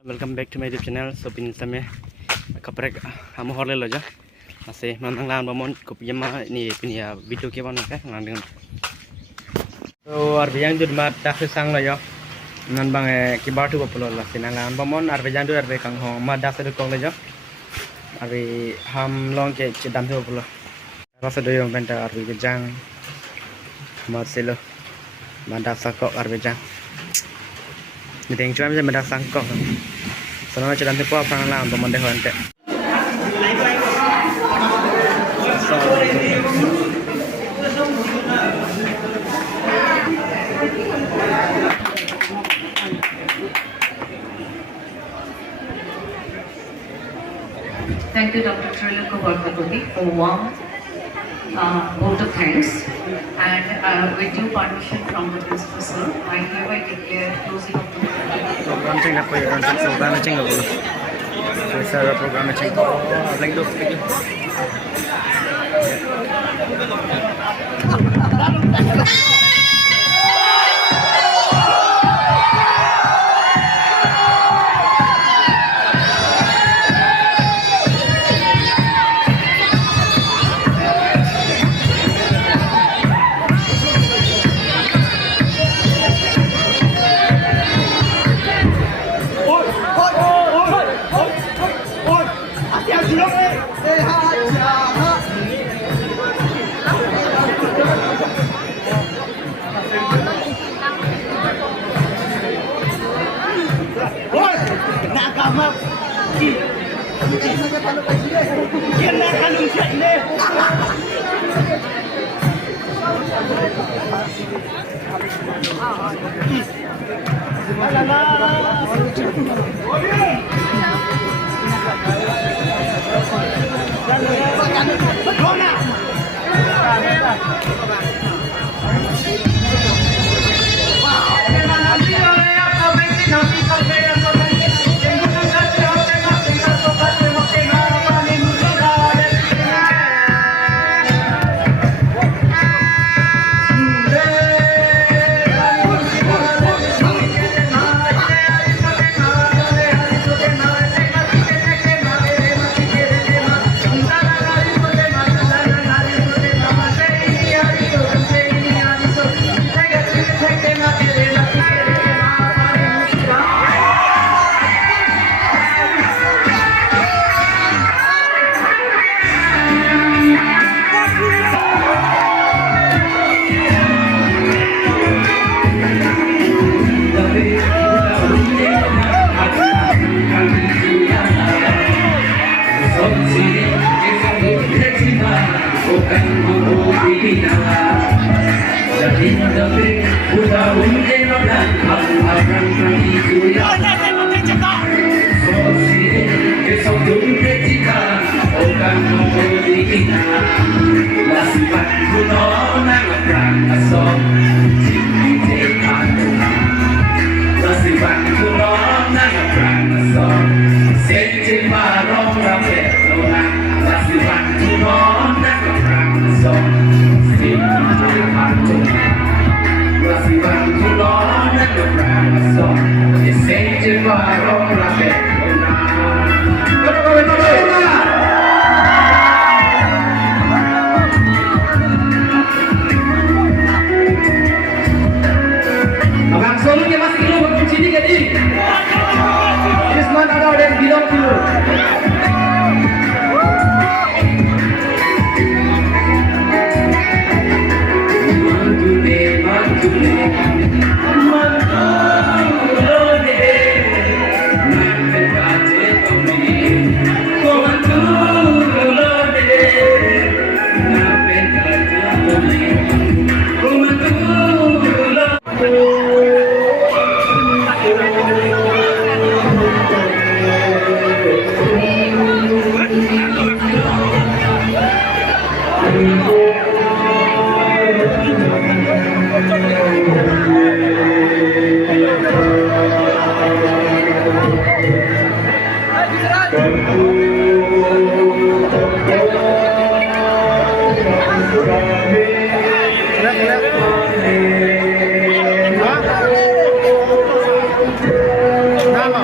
Welcome back to my YouTube channel. So pin sama kaprek kamu horle loja. Masih manang lan bamon kopiyama ni punya video ke bana ka ngan. So arbiyang jud mat tak sang loja. Nan bang kibar tu bapolo la sinang lan bamon arbiyang jud arbe kang ho mat dak sedu kong loja. Arbi ham long ke chedam tu bapolo. Rasa doyong benta arbi jang mat selo. Mat dak sakok arbiyang. Mideng cuam je mendak sangkok. Soalnya cedan tipu apa lah untuk mendehon teh. Thank you, Dr. Diphu Govt College, for warm vote of thanks, and with due permission from the principal sir, I hereby declare closing of the Program ceng apa ya? Program ceng apa lu? Saya program ceng. Lagi dua lagi. Nama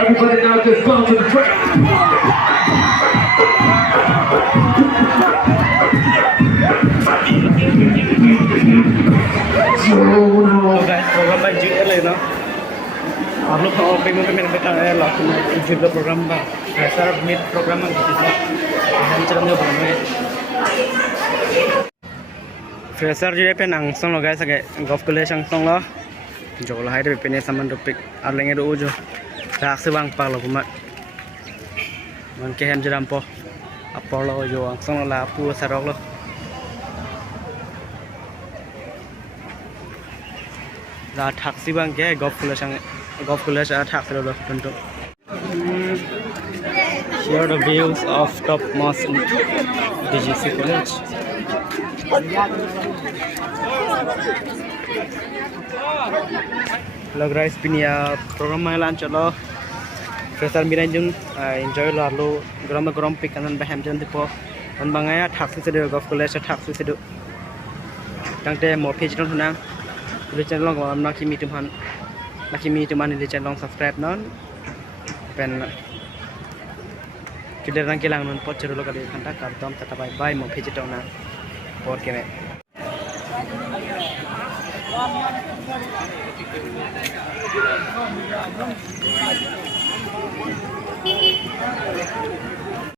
Everybody now just go to the track. तो guys programme bye जी ले ना आप लोग को पे में मैंने बताया है लास्ट में जिप का प्रोग्राम बा ऐसा मिड प्रोग्राम में हम चलम जो बने फ्रेशर जो पे नंग संग लो गाइस के गॉफ कॉलेज संग लो जो ला है पे ने सामान टॉपिक आ लेंगे दो जो राख से बांग पालो कुमा मन के हम जराम पो अपोलो जो संग ला पू सरक लो ला थाक्सी बांग के गॉफ कॉलेज आ थाक्सी लो टंटो Here are the views of top most DGC college. Hello guys, pinia program malan chalo. Fresher miran jun enjoy lalu geram pick kanan baham jun tipo. An bangaya taksi sedu Govt College taksi sedu. Tangte mo page don hunang. Di channel long am nak kimi tuman di channel long subscribe non. Pen kita rang kelang non pot cerulo kali kanta kartom tata bye bye mo page don na. Por kene.